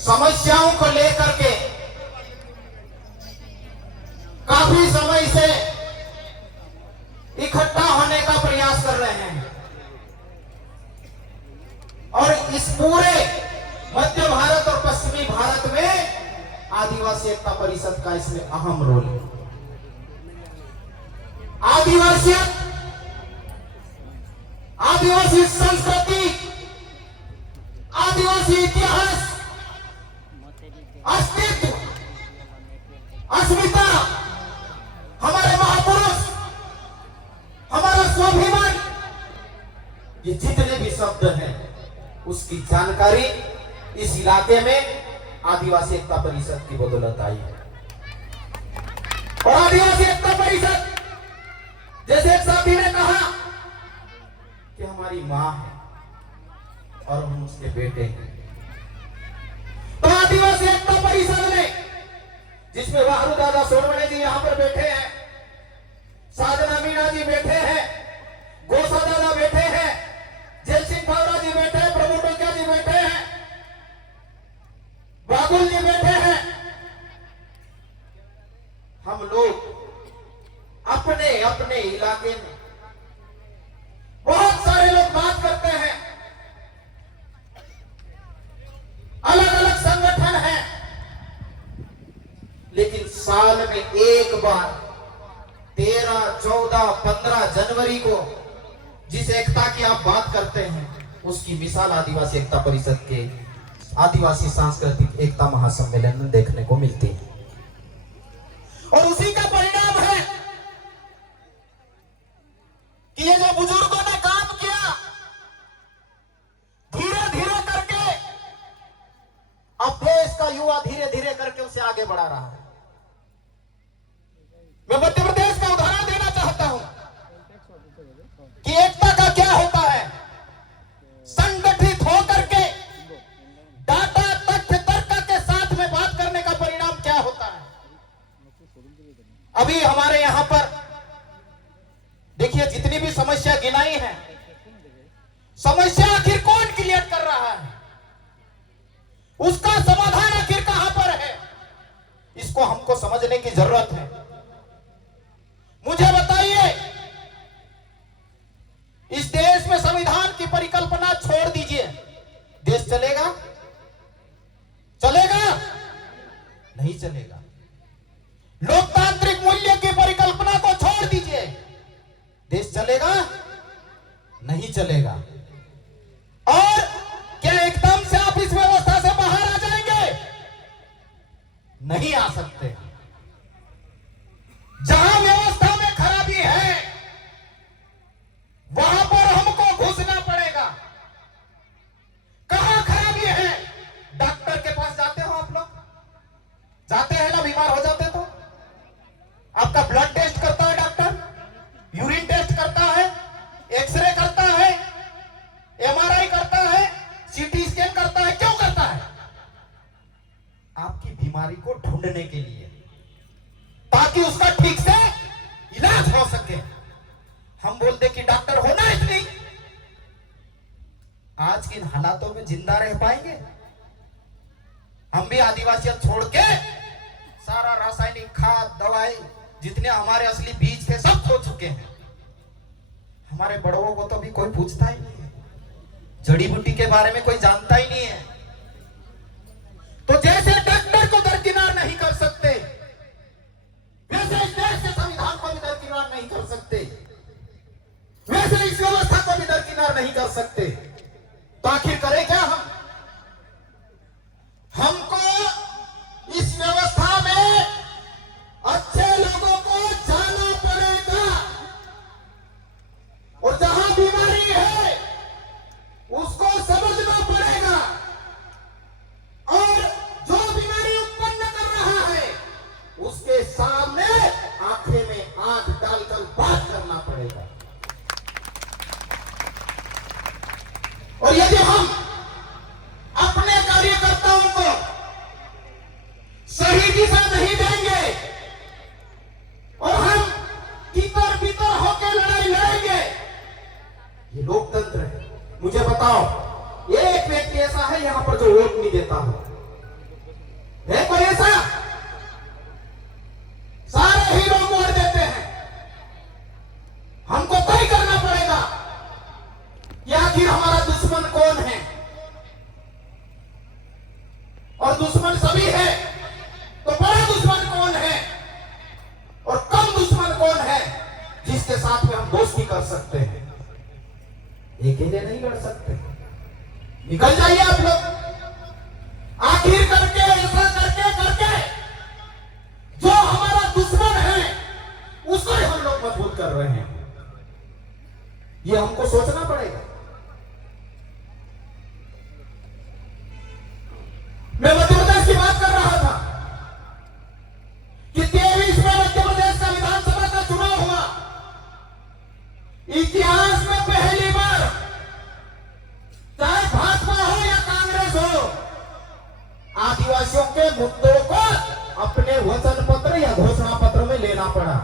समस्याओं को लेकर के काफी समय से इकट्ठा होने का प्रयास कर रहे हैं और इस पूरे मध्य भारत और पश्चिमी भारत में आदिवासी एकता परिषद का इसमें अहम रोल है। आदिवासी संस्कृति, आदिवासी इतिहास, अस्तित्व, अस्मिता, हमारे महापुरुष, हमारा स्वाभिमान, ये जितने भी शब्द हैं उसकी जानकारी इस इलाके में आदिवासी एकता परिषद की बदौलत आई है। और आदिवासी एकता परिषद, जैसे एक साथी ने कहा कि हमारी मां है और हम उसके बेटे हैं, तो आदिवासी एकता परिषद ने, जिसमें वाहरू दादा सोनवणे जी यहां पर बैठे हैं, साधना मीणा जी बैठे हैं, गोसा दादा बैठे हैं, जय सिंह भावरा जी बैठे हैं, प्रभु टोकिया जी बैठे हैं, बाबुल जी बैठे हैं, हम लोग अपने अपने इलाके में बहुत सारे लोग बात करते हैं, अलग अलग संगठन है, लेकिन साल में एक बार 13, 14, 15 जनवरी को जिस एकता की आप बात करते हैं उसकी मिसाल आदिवासी एकता परिषद के आदिवासी सांस्कृतिक एकता महासम्मेलन में देखने को मिलती है। और उसी का परिणाम है कि ये जो बुजुर्गों ने काम किया, धीरे धीरे करके अब देश का युवा धीरे धीरे करके उसे आगे बढ़ा रहा है। मैं मध्य प्रदेश का उदाहरण देना चाहता हूं कि एकता का क्या होता है। संगठित होकर के डाटा, तथ्य, तर्क के साथ में बात करने का परिणाम क्या होता है। अभी हमारे यहां पर देखिए, जितनी भी समस्या गिनाई है, समस्या आखिर कौन क्रिएट कर रहा है, उसका समाधान आखिर कहां पर है, इसको हमको समझने की जरूरत है। मुझे बताइए, इस देश में संविधान की परिकल्पना छोड़ दीजिए, देश चलेगा? चलेगा? नहीं चलेगा। लोकतांत्रिक मूल्य की परिकल्पना को छोड़ दीजिए, देश चलेगा? नहीं चलेगा। और क्या एकदम से आप इस व्यवस्था से बाहर आ जाएंगे? नहीं आ सकते। जहां व्यवस्था में खराबी है वहां पर हमको घुसना पड़ेगा। कहां खराबी है? डॉक्टर के पास जाते हो आप लोग? जाते हैं ना, बीमार हो जाते तो आपका ब्लड टेस्ट करता है डॉक्टर, यूरिन टेस्ट करता है, एक्सरे करता है, एमआरआई करता है, सीटी स्कैन करता है। क्यों करता है? आपकी बीमारी को ढूंढने के लिए, ताकि उसका ठीक से इलाज हो सके। हम बोलते कि डॉक्टर होना है नहीं, आज के इन हालातों में जिंदा रह पाएंगे? हम भी आदिवासियत छोड़ के सारा रासायनिक खाद, दवाई, जितने हमारे असली बीज थे सब खो चुके हैं। हमारे बड़ों को तो भी कोई पूछता ही नहीं है, जड़ी बूटी के बारे में कोई जानता ही नहीं है। तो जैसे डॉक्टर को दरकिनार नहीं कर सकते, वैसे इस देश के संविधान को भी दरकिनार नहीं कर सकते, वैसे इस व्यवस्था को भी दरकिनार नहीं कर सकते। तो आखिर करें क्या हम? हमको इस व्यवस्था में अच्छे लोगों को जाना पड़ेगा, और जहां बीमारी है उसको समझना पड़ेगा, और जो बीमारी उत्पन्न कर रहा है उसके सामने आंखें में आंख डालकर बात करना पड़ेगा। और यदि हम अपने कार्यकर्ताओं को सही दिशा नहीं देंगे और हम भीतर भीतर होकर लड़ाई लड़ेंगे, ये लोकतंत्र है। मुझे बताओ, एक व्यक्ति ऐसा है यहां पर जो वोट नहीं देता हो? ऐसा सारे ही लोग वोट देते हैं। हमको तय करना पड़ेगा कि आखिर हमारा दुश्मन कौन है, और दुश्मन सभी है तो बड़ा दुश्मन कौन है और कम दुश्मन कौन है जिसके साथ में हम दोस्ती कर सकते हैं। अकेले नहीं लड़ सकते। निकल जाइए आप लोग। आखिर करके ऐसा करके करके जो हमारा दुश्मन है उसको ही हम लोग मजबूत कर रहे हैं। ये हमको सोचना पड़ेगा। मैं मध्य प्रदेश की बात कर रहा था कि 23वें मध्य प्रदेश का विधानसभा का चुनाव हुआ। इतिहास में पहली बार, चाहे भाजपा हो या कांग्रेस हो, आदिवासियों के मुद्दों को अपने वचन पत्र या घोषणा पत्र में लेना पड़ा।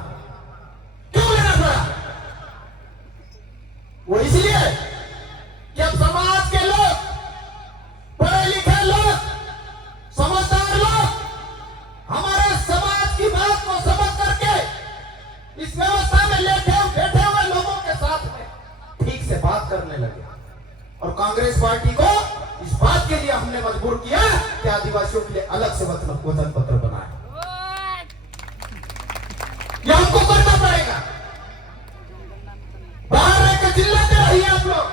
क्यों लेना पड़ा? वो इसलिए कि अब समाज के लोग, पढ़े लिखे लोग, समझदार लोग हमारे समाज की बात को समझ करके इस व्यवस्था में बैठे हुए लोगों के साथ में ठीक से बात करने लगे। और कांग्रेस पार्टी को इस बात के लिए हमने मजबूर किया कि आदिवासियों के लिए अलग से वचन पत्र बनाए। ये हमको करना पड़ेगा। बाहर रहकर चिल्लाते रहिए आप लोग,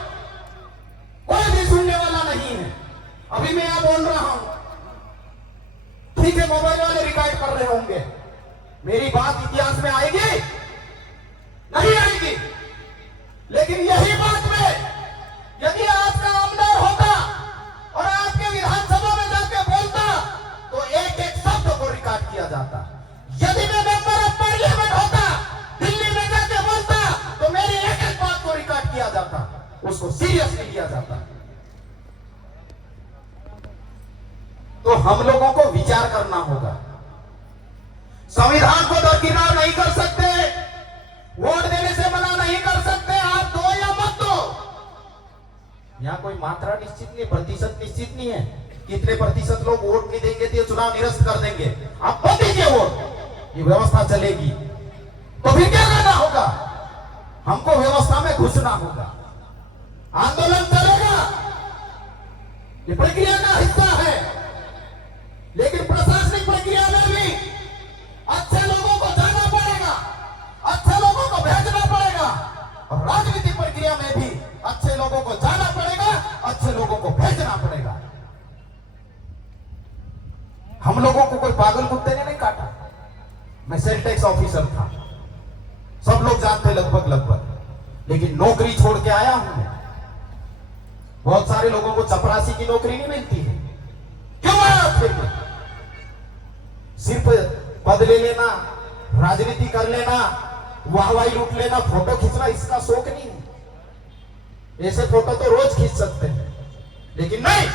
कोई भी सुनने वाला नहीं है। अभी मैं यहां बोल रहा हूं, ठीक है, मोबाइल वाले रिकॉर्ड कर रहे होंगे, मेरी बात इतिहास में आएगी नहीं आएगी, लेकिन यही बात में यदि आपका आमदार होता और आपके विधानसभा में जाके बोलता तो एक एक शब्द को रिकॉर्ड किया जाता। यदि मैं मेंबर ऑफ पार्लियामेंट होता, दिल्ली में जाके बोलता तो मेरी एक एक बात को रिकॉर्ड किया जाता, उसको सीरियसली लिया जाता। तो हम लोगों को विचार करना होगा। संविधान को दरकिनार नहीं कर सकते, वोट देने से मना नहीं कर सकते। आप दो या मत दो, यहां कोई मात्रा निश्चित नहीं, प्रतिशत निश्चित नहीं है। कितने प्रतिशत लोग वोट नहीं देंगे तो चुनाव निरस्त कर देंगे। आप मत दीजिए वोट, ये व्यवस्था चलेगी। तो फिर क्या करना होगा? हमको व्यवस्था में घुसना होगा। आंदोलन चलेगा, ये प्रक्रिया का हिस्सा है, लेकिन प्रशासनिक प्रक्रिया में भी अच्छे लोगों को जाना पड़ेगा, अच्छे लोगों को भेजना पड़ेगा, और राजनीतिक प्रक्रिया में भी अच्छे लोगों को जाना पड़ेगा, अच्छे लोगों को भेजना पड़ेगा। हम लोगों को कोई पागल कुत्ते ने नहीं काटा। मैं सेल टैक्स ऑफिसर था, सब लोग जानते लगभग, लेकिन नौकरी छोड़ के आया हूं मैं। बहुत सारे लोगों को चपरासी की नौकरी नहीं मिलती है। क्यों आया फिर? सिर्फ पद ले लेना, राजनीति कर लेना, वाहवाही लूट लेना, फोटो खींचना, इसका शौक नहीं है। ऐसे फोटो तो रोज खींच सकते हैं, लेकिन नहीं,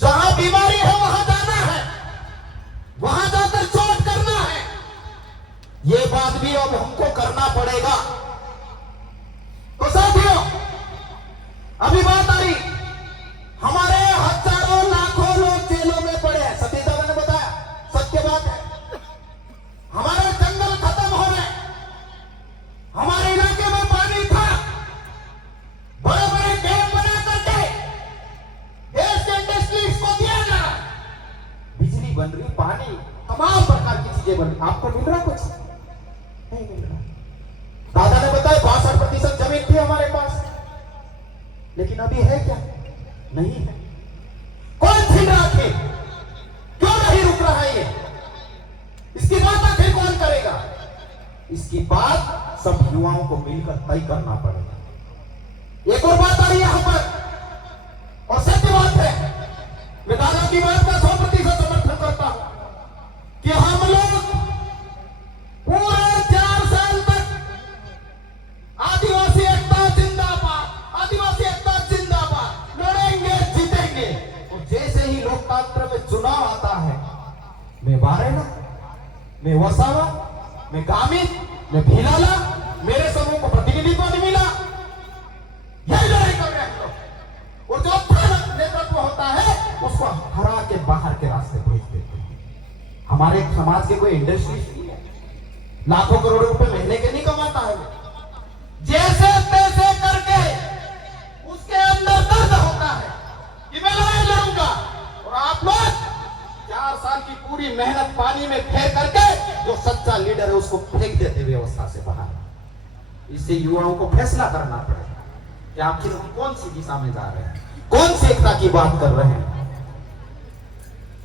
जहां बीमारी है वहां जाना है, वहां जाकर चोट करना है। ये बात भी अब हमको करना पड़ेगा। तो साथियों, अभी बात आई, हमारे हजारों लाखों लोग जेलों में पड़े हैं। सतीश दादा ने बताया, सत्य बात है। हमारे जंगल खत्म हो रहे, हमारे इलाके में पानी था, बड़े बड़े डैम बना करके देश के इंडस्ट्रीज को दिया जा रहा है। बिजली बन रही, पानी, तमाम प्रकार की चीजें बन रही। आपको मिल रहा कुछ? नहीं मिल रहा। दादा ने बताया 62% जमीन थी हमारे पास, लेकिन अभी है क्या? नहीं है। कौन छीन रहा थे? क्यों नहीं रुक रहा है ये? इसकी बात आखिर कौन करेगा? इसकी बात सब युवाओं को मिलकर तय करना पड़ेगा। एक और बात आ रही है यहां पर, और सत्य बात है, मैं दादा की बात का 100% समर्थन करता हूं कि हम लोग पूरे 4 साल तक आदिवासी एकता जिंदाबाद, आदिवासी एकता जिंदाबाद, लड़ेंगे, जीतेंगे। और जैसे ही लोकतंत्र में चुनाव आता है, मैं बारेला, मैं वसावा, मैं गामित, मैं भीलाला, मेरे समूह को प्रतिनिधित्व नहीं मिला, यही लड़ाई कर रहे हैं लोग। और जो अच्छा नेतृत्व होता है उसको हरा के बाहर के रास्ते पे हमारे समाज के कोई इंडस्ट्री नहीं है, लाखों करोड़ों रुपए महीने के नहीं कमाता है। जैसे तैसे करके उसके अंदर दर्द होता है कि मैं लड़ाई लड़ूंगा, और आप लोग 4 साल की पूरी मेहनत पानी में फेंक करके जो सच्चा लीडर है उसको फेंक देते व्यवस्था से बाहर। इससे युवाओं को फैसला करना पड़ेगा कि आखिर हम कौन सी दिशा में जा रहे हैं, कौन सी एकता की बात कर रहे हैं।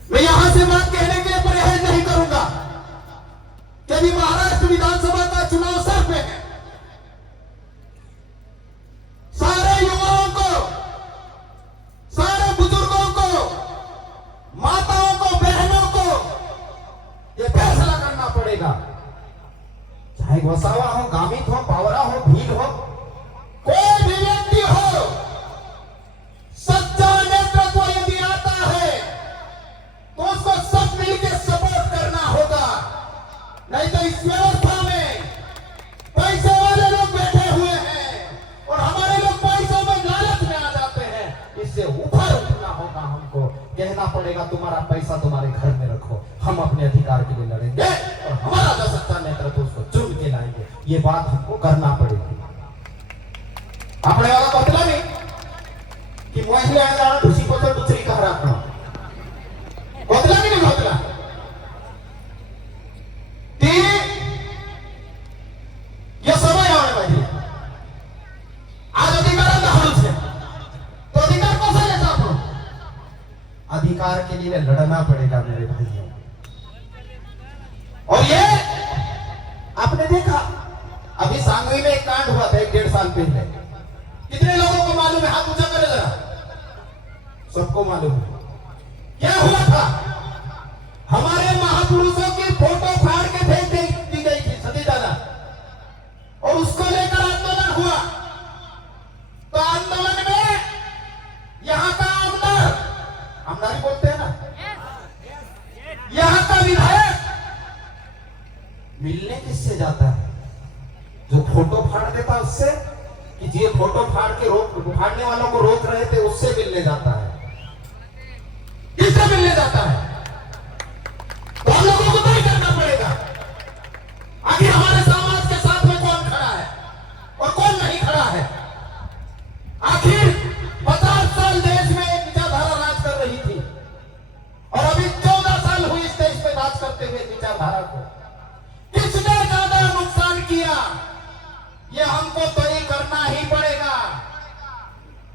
मैं यहां से बात कहने के लिए परहेज नहीं करूंगा कि अभी महाराष्ट्र विधानसभा का चुनाव सर पे है। सारे युवाओं को, सारे बुजुर्गों को, माताओं को, बहनों को यह फैसला करना पड़ेगा, चाहे गोसावा हो, गामित हो, पावरा हो, भील हो, कोई भी व्यक्ति हो, सच्चा नेतृत्व यदि आता है तो उसको सब मिलकर सपोर्ट करना होगा। नहीं तो इस व्यवस्था में पैसे वाले लोग बैठे हुए हैं और हमारे लोग पैसों में लालच में आ जाते हैं। इससे ऊपर उठना होगा, हमको कहना पड़ेगा तुम्हारा पैसा तुम्हारे घर में रखो, हम अपने अधिकार के लिए लड़ेंगे और हमारा जो सच्चा नेतृत्व उसको चुन के लाएंगे। ये बात हमको करना पड़ेगी। अपने वाला बदला नहीं कि महिला खुशी को तो दूसरी कह रहा बदला की नहीं बदला। यह समय आने वाली है, आज अधिकार है तो अधिकार को से लेता हूं, अधिकार के लिए लड़ना पड़ेगा मेरे भाइयों। और ये आपने देखा अभी सांगवी में एक कांड हुआ था 1-1.5 साल पहले। कितने लोगों को मालूम है? हाथ ऊंचा करे जरा, सबको मालूम है क्या हुआ था। हमारे महापुरुषों की फोटो फाड़ के फेंक दी गई थी सती दादा, और उसको लेकर आंदोलन हुआ। तो आंदोलन में यहां का आमदार बोलते हैं ना, यहां का विधायक मिलने किससे जाता है? जो फोटो फाड़ देता उससे, कि ये फोटो फाड़ के फाड़ने वालों को रोक रहे थे उससे मिलने जाता है। किससे मिलने जाता है? तो हम लोगों को तय करना पड़ेगा आखिर हमारे समाज के साथ में कौन खड़ा है और कौन नहीं खड़ा है। आखिर 50 साल देश में एक विचारधारा राज कर रही थी और अभी 14 साल हुई इस देश पे राज करते हुए विचारधारा को। किसने ज्यादा नुकसान किया ये हमको तय करना ही पड़ेगा,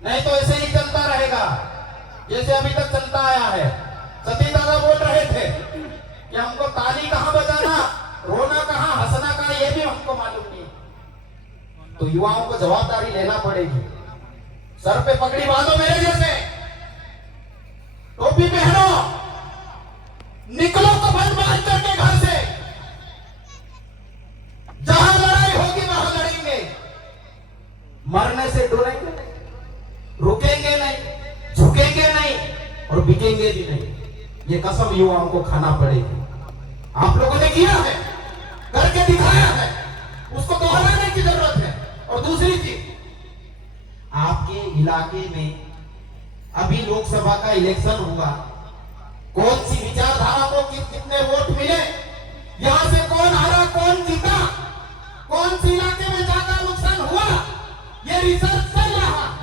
नहीं तो ऐसे ही चलता रहेगा जैसे अभी तक चलता आया है। सती दादा बोल रहे थे कि हमको ताली कहां बजाना, रोना कहां, हंसना कहां, ये भी हमको मालूम नहीं। तो युवाओं को जवाबदारी लेना पड़ेगी। सर पे पगड़ी बांधो मेरे जैसे, टोपी पहनो, निकलो तो बंद बांध करके घर से। जहां लड़ाई होगी वहां लड़ेंगे, मरने से डरेंगे नहीं, रुकेंगे नहीं, झुकेंगे नहीं और बिकेंगे भी नहीं। ये कसम युवाओं को खाना पड़ेगी। आप लोगों ने किया है, करके दिखाया है, उसको दोहराने की जरूरत है। और दूसरी चीज, आपके इलाके में अभी लोकसभा का इलेक्शन हुआ, कौन सी विचारधारा को कितने वोट मिले, यहां से कौन हारा कौन जीता, कौन सी इलाके में ज्यादा नुकसान हुआ, ये रिसर्च चल रहा है।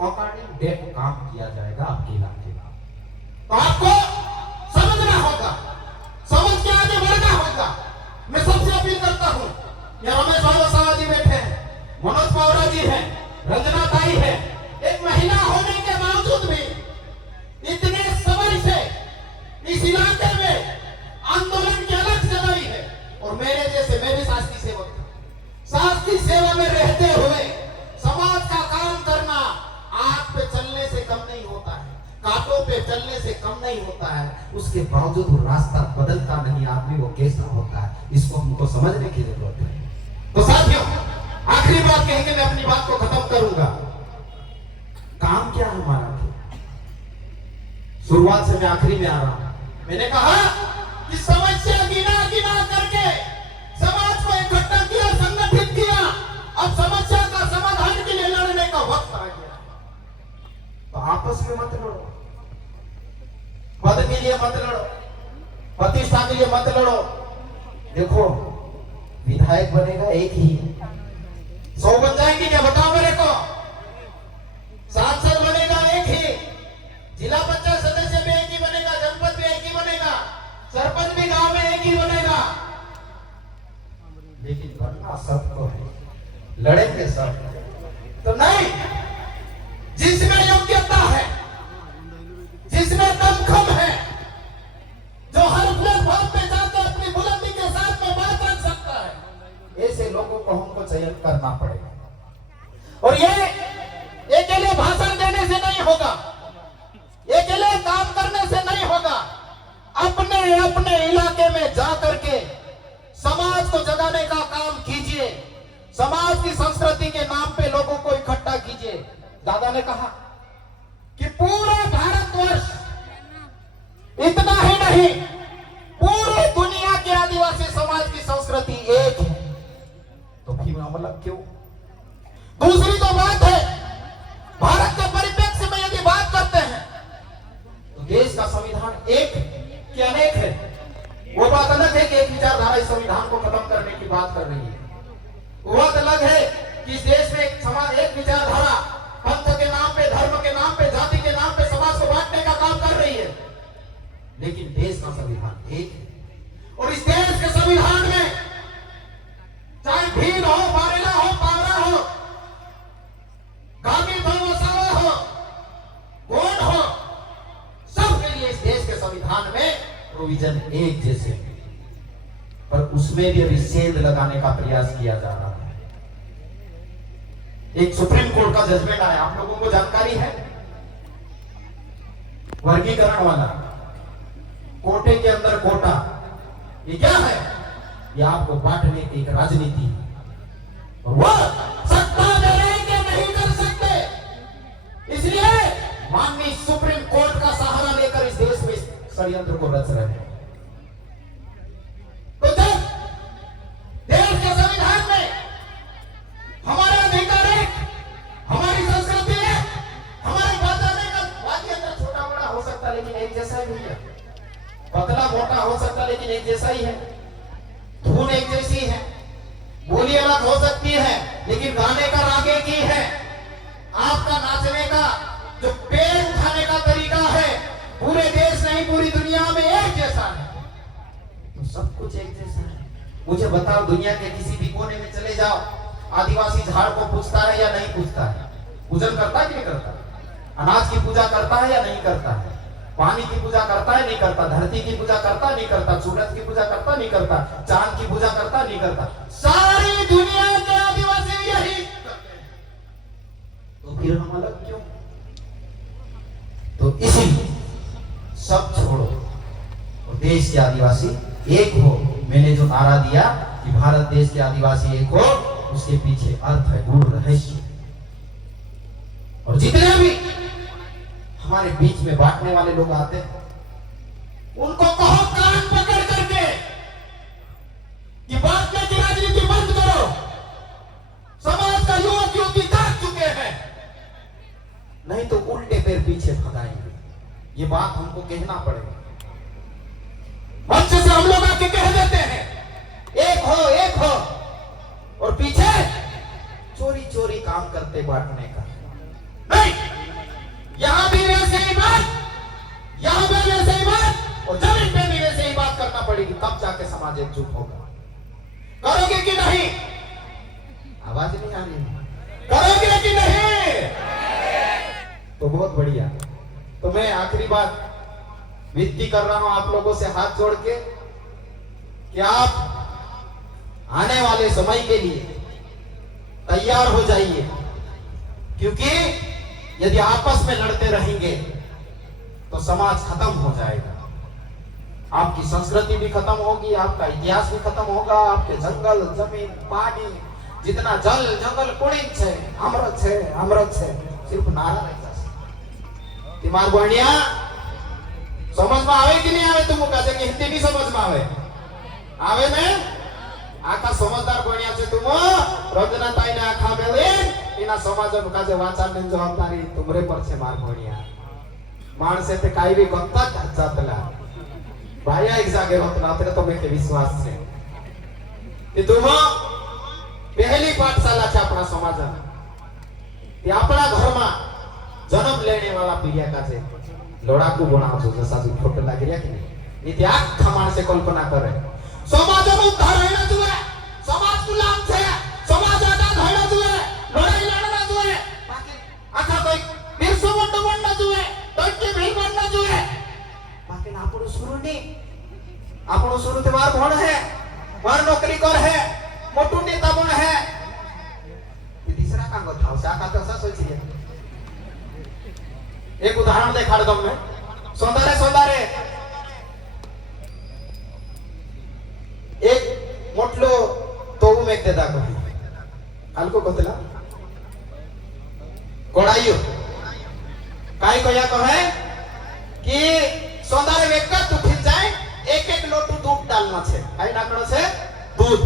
अकॉर्डिंग डेट काम किया जाएगा आपके इलाके का। तो आपको समझना होगा, समझ के आगे बढ़ना होगा। मैं सबसे अपील करता हूं, यहाँ रमेश बाबा जी बैठे हैं, मनोज पावरा जी हैं, रंजना ताई है, एक महिला होने के बावजूद भी इतने समय से इस इलाके में आंदोलन की अलग जगह है। और मेरे जैसे, मैं भी शासकीय सेवक था, शासकीय सेवा में रहते हुए समाज का काम करना आग पे चलने से कम नहीं होता है, कांटों पे चलने से कम नहीं होता है। उसके बावजूद वो रास्ता बदलता नहीं आदमी, वो कैसा होता है, इसको हमको समझने की जरूरत है। तो साथियों, आखिरी बात कहेंगे, मैं अपनी बात को खत्म करूंगा। काम क्या है हमारा? शुरुआत से मैं आखिरी में आ रहा हूं। मैंने कहा कि समस्या गिना गिना करके समाज को इकट्ठा किया, संगठित किया। अब समस्या का समाधान के लिए लड़ने का वक्त आ गया। तो आपस में मत लड़ो, पद के लिए मत लड़ो, प्रतिष्ठा के लिए मत लड़ो। देखो विधायक बनेगा एक ही, 100 बन जाएंगे क्या बताओ मेरे को? सांसद बनेगा एक ही, जिला पंचायत सदस्य भी एक ही बनेगा, जनपद भी एक ही बनेगा, सरपंच भी गांव में एक ही बनेगा। लेकिन बनना सबको है, लड़ेंगे सब तो नहीं। जिसमें योग्यता है, जिसमें दमखम है, जो हर प्लेटफॉर्म पे जाकर अपनी बुलंदी के साथ में बात रख सकता है, ऐसे लोगों को हमको चयन करना पड़ेगा। और ये अकेले भाषण देने से नहीं होगा, अकेले काम करने से नहीं होगा। अपने अपने इलाके में जाकर के समाज को जगाने का काम कीजिए, समाज की संस्कृति के नाम पे लोगों को इकट्ठा कीजिए। दादा ने कहा कि पूरे भारतवर्ष, इतना ही नहीं पूरी दुनिया के आदिवासी समाज की संस्कृति एक है, तो फिर हम अलग क्यों? दूसरी तो बात है, भारत के परिप्रेक्ष्य में यदि बात करते हैं तो देश का संविधान एक कि अनेक है। वो बात अलग है कि एक विचारधारा इस संविधान को खत्म करने की बात कर रही है। वो बात अलग है कि इस देश में एक समाज, एक विचारधारा पंथ के नाम पे, धर्म के नाम पे, जाति के नाम पे समाज को बांटने का काम कर रही है। लेकिन देश का संविधान एक है। और इस देश के संविधान में चाहे भील हो, बारेला हो, पावरा हो, गामित हो, वसावा हो, गोंड हो, सबके लिए इस देश के संविधान में प्रोविजन एक जैसे, पर उसमें भी अभी सेंध लगाने का प्रयास किया जा रहा है। एक सुप्रीम कोर्ट का जजमेंट आया, आप लोगों को जानकारी है? वर्गीकरण वाला, कोटे के अंदर कोटा, ये क्या है? ये आपको बांटने की एक राजनीति है। और वह सत्ता दे रहे कि नहीं कर सकते, इसलिए माननीय सुप्रीम कोर्ट का सहारा लेकर इस देश में षड्यंत्र को रच रहे हैं। तो जब देश के संविधान में हमारे अधिकार है, हमारी संस्कृति है, हमारे बचाने का वाद्य यंत्र छोटा बड़ा हो सकता लेकिन एक जैसा ही है, पतला मोटा हो सकता लेकिन एक जैसा ही है, धुन एक जैसी है, बोली अलग हो सकती है लेकिन गाने का राग एक ही है, आपका नाचने का जो पैर उठाने का तरीका है पूरे देश नहीं पूरी दुनिया में एक जैसा है। तो सब कुछ एक जैसा है। मुझे बताओ, दुनिया के किसी भी कोने में चले जाओ, आदिवासी झाड़ को पूजता है या नहीं पूजता है? पूजन करता है कि नहीं करता? अनाज की पूजा करता है या नहीं करता है? पानी की पूजा करता है नहीं करता? धरती की पूजा करता नहीं करता? सूरज की पूजा करता नहीं करता? चांद की पूजा करता नहीं करता? सारी दुनिया के आदिवासी यही करते हैं, तो फिर हम अलग क्यों? तो इसीलिए सब छोड़ो और देश के आदिवासी एक हो। मैंने जो नारा दिया कि भारत देश के आदिवासी एक हो, उसके पीछे अर्थ है, गूढ़ रहस्य। और जितने भी हमारे बीच में बांटने वाले लोग आते हैं, उनको कहो कान पकड़ करके कि बांटने की राजनीति बंद करो। समाज का युवक युवती जाग चुके हैं, नहीं तो उल्टे पैर पीछे भगाएंगे। ये बात हमको कहना पड़ेगा। मंच से हम लोग आके कह देते हैं एक हो, एक हो, और पीछे चोरी चोरी काम करते बांटने का। नहीं, यहां भी वैसे ही बात, यहां भी वैसे ही बात, और जमीन पे भी वैसे ही बात करना पड़ेगी, तब जाके समाज एकजुट होगा। करोगे कि नहीं? आवाज नहीं आ रही? करोगे कि नहीं? तो बहुत बढ़िया। तो मैं आखिरी बात विनती कर रहा हूं आप लोगों से हाथ जोड़ के कि आप आने वाले समय के लिए तैयार हो जाइए, क्योंकि यदि आपस में लड़ते रहेंगे तो समाज खत्म हो जाएगा। आपकी संस्कृति भी खत्म होगी, आपका इतिहास भी खत्म होगा, आपके जंगल, जमीन, पानी, जितना जल जंगल कुड़ित है, अमृत है, सिर्फ नारा रहता है। तिमार बहनिया समझ में आवे कि नहीं आवे? तुम कहते कि हिंदी नहीं समझ में आवे? आवे ने आका समझदार बहनिया से तुम रजना ताई ने आखा बेले इना समाज का जे वाचाने जवाबदारी तुमरे पर छे मार बहनिया। माणसे ते काही बी गप्पा जातला बाया एक जागे होता तर तो के विश्वास छे कि तुम पहली पाठशाला छे अपना समाज ते अपना घर में जन्म लेने वाला पीढ़िया का छे लोड़ाकू बनावो जसा जो फोटो लागी રહ્યા કે નહીં તે આખા માણસે કલ્પના કરે સમાજનો ઉદ્ધાર રહેના જોઈએ સમાજ ગુલામ છે સમાજ આઝાદ રહેના જોઈએ લડાઈ લડના જોઈએ બાકી આખા કોઈ બિરસો મોટો બનના જોઈએ તોકે ભીલ બનના જોઈએ બાકી આપણું शुरू ते बार भण है बार नौकरी कर है मोटू नेता बन है तीसरा काम बताओ शाखा तो ऐसा सोचिए एक उदाहरण देखा दो मैं सौंदर्य एक मोटलो तो में देता कभी अलको कोतला गोड़ाइयो काय को या कहे कि सौंदर्य व्यक्ति उठी जाए एक एक लोटू दूध डालना छे काय नाकड़ो छे दूध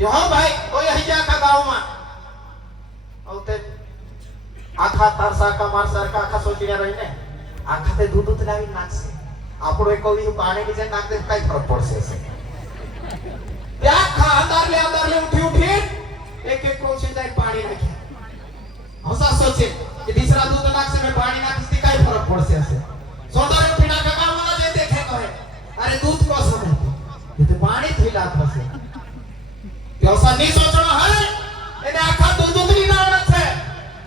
यो भाई कोई हइजा का गांव में औते आखा तारसा का मारसर का आखा सोचिया रही ने आखा ते दूध दूध लावी नाखसे आपड़ो एक कोई पानी के जे नाख दे काय फरक पड़से से या खा अंदर ले उठी एक एक कोशिश जाए पानी नाखे हौसा सोचे कि तीसरा दूध नाख से मैं पानी नाखसी काय फरक पड़से से सौंदर्य पीड़ा का काम वाला जे देखे कहे अरे दूध को समय ये तो पानी थईला थसे व्यवसाय नहीं सोचना है एने आखा दूध नहीं नावना छे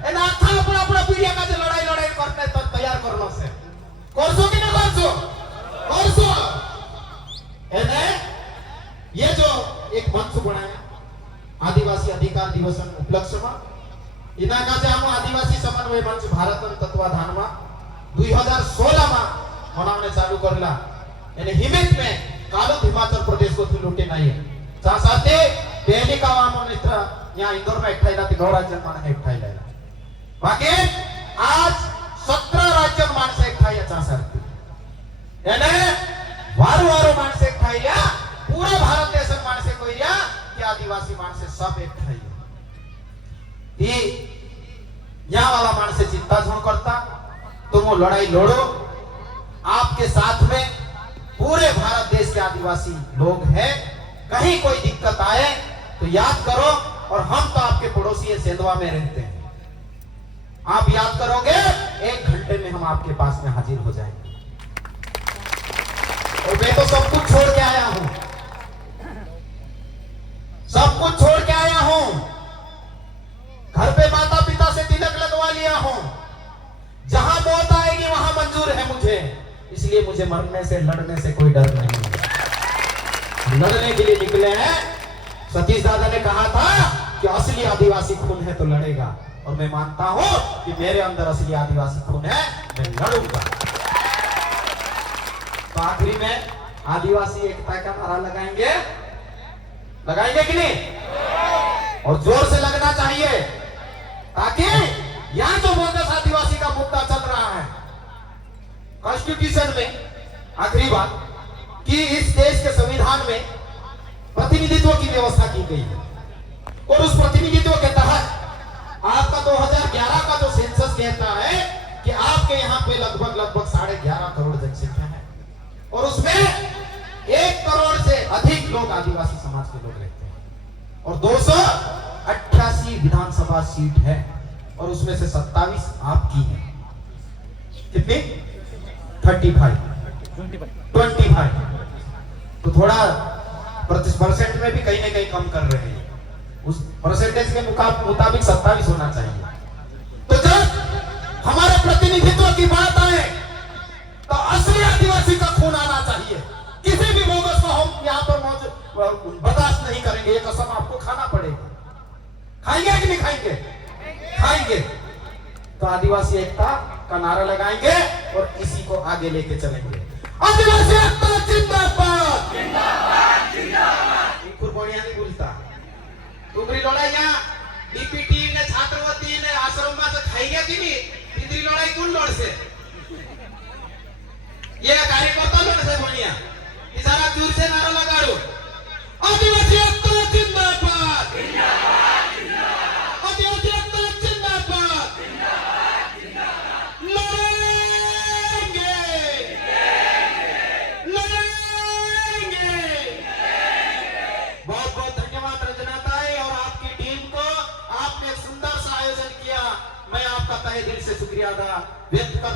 एने आखा अपना पीढ़िया का जे लड़ाई करते तो तैयार करनो से करसो कि ना करसो एने ये जो एक मंच बनाया आदिवासी अधिकार दिवस उपलक्ष्य में इना का जे हम आदिवासी समन्वय मंच भारत तत्वाधान में 2016 में मनावने चालू करला यानी हिमेत में कालो हिमाचल प्रदेश को लूटे नहीं है चा साथे पहली का मित्र यहाँ इंदौर में एकठाईला ती 9 राज्य में एकठाईला बाकी आज 17 राज्य माणसे एकठाईया चा साथे यानी वारु माणसे एकठाईया पूरे भारत देश माणसे कोइया कि आदिवासी माणसे सब एकठाईया ती यहाँ वाला माणसे चिंता झोन करता तुम वो लड़ाई लड़ो आपके साथ में पूरे भारत देश के आदिवासी लोग हैं कहीं कोई दिक्कत आए तो याद करो और हम तो आपके पड़ोसी है सेंधवा में रहते हैं आप याद करोगे 1 घंटे में हम आपके पास में हाजिर हो जाएंगे और मैं तो सब कुछ छोड़ के आया हूं घर पे माता पिता से तिलक लगवा लिया हूं जहां मौत आएगी वहां मंजूर है मुझे इसलिए मुझे मरने से लड़ने से कोई डर नहीं है लड़ने के लिए निकले हैं सतीश दादा ने कहा था कि असली आदिवासी खून है तो लड़ेगा और मैं मानता हूं कि मेरे अंदर असली आदिवासी खून है मैं लड़ूंगा तो आखिरी में आदिवासी एकता का नारा लगाएंगे कि नहीं और जोर से लगना चाहिए ताकि यहाँ जो बोगस आदिवासी का मुद्दा चल रहा है कॉन्स्टिट्यूशन में आखिरी बात कि इस देश के संविधान में प्रतिनिधित्व की व्यवस्था की गई है और उस प्रतिनिधित्व के तहत आपका 2011 का जो सेंसस कहता है कि आपके यहाँ पे लगभग 11.5 करोड़ जनसंख्या है और उसमें 1 करोड़ से अधिक लोग आदिवासी समाज के लोग रहते हैं और 288 विधानसभा सीट है और उसमें से 27 आपकी है कितनी 25 तो थोड़ा परसेंट में भी कहीं ना कहीं कम कर रहे हैं उस परसेंटेज के मुताबिक 27 होना चाहिए तो जब हमारे प्रतिनिधित्व की बात आए तो असली आदिवासी का खून आना चाहिए किसी भी बोगस को हम यहाँ पर बर्दाश्त नहीं करेंगे ये कसम आपको खाना पड़ेगा खाएंगे कि नहीं खाएंगे तो आदिवासी एकता का नारा लगाएंगे और इसी को आगे लेके चलेंगे आदिवासी एकता जिंदाबाद कुर्बानियां नहीं भूलता डुगरी लड़ाइया डीपीटी ने छात्रवती ने आश्रम में खाएंगे कि नहीं तीसरी लड़ाई कौन लड़ से ये कार्यकर्ता लड़ से बढ़िया जरा जोर से नारा लगा दो आदिवासी एकता जिंदाबाद आदिवासी एकता जिंदाबाद लड़ेंगे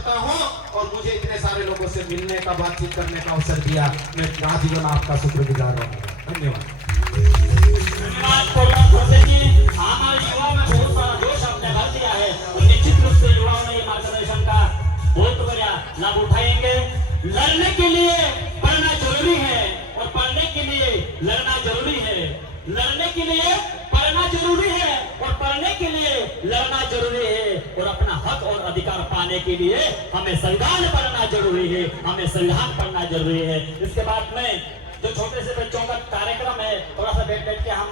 सकता हूँ और मुझे इतने सारे लोगों से मिलने का, बातचीत करने का अवसर दिया। मैं आजीवन आपका शुक्रगुजार रहूंगा। धन्यवाद। धन्यवाद प्रोफेसर जी। हमारे युवाओं में बहुत सारा जोश आपने भर दिया है और निश्चित रूप से युवाओं ने मार्गदर्शन का बहुत बढ़िया लाभ उठाएंगे। लड़ने के लिए पढ़ना जरूरी है और पढ़ने के लिए लड़ना जरूरी है। लड़ने के लिए पढ़ना जरूरी है और पढ़ने के लिए लड़ना जरूरी है। और अपना हक और अधिकार पाने के लिए हमें संविधान पढ़ना जरूरी है, हमें संविधान पढ़ना जरूरी है। इसके बाद में जो छोटे से बच्चों का कार्यक्रम है, थोड़ा सा बैठ के हम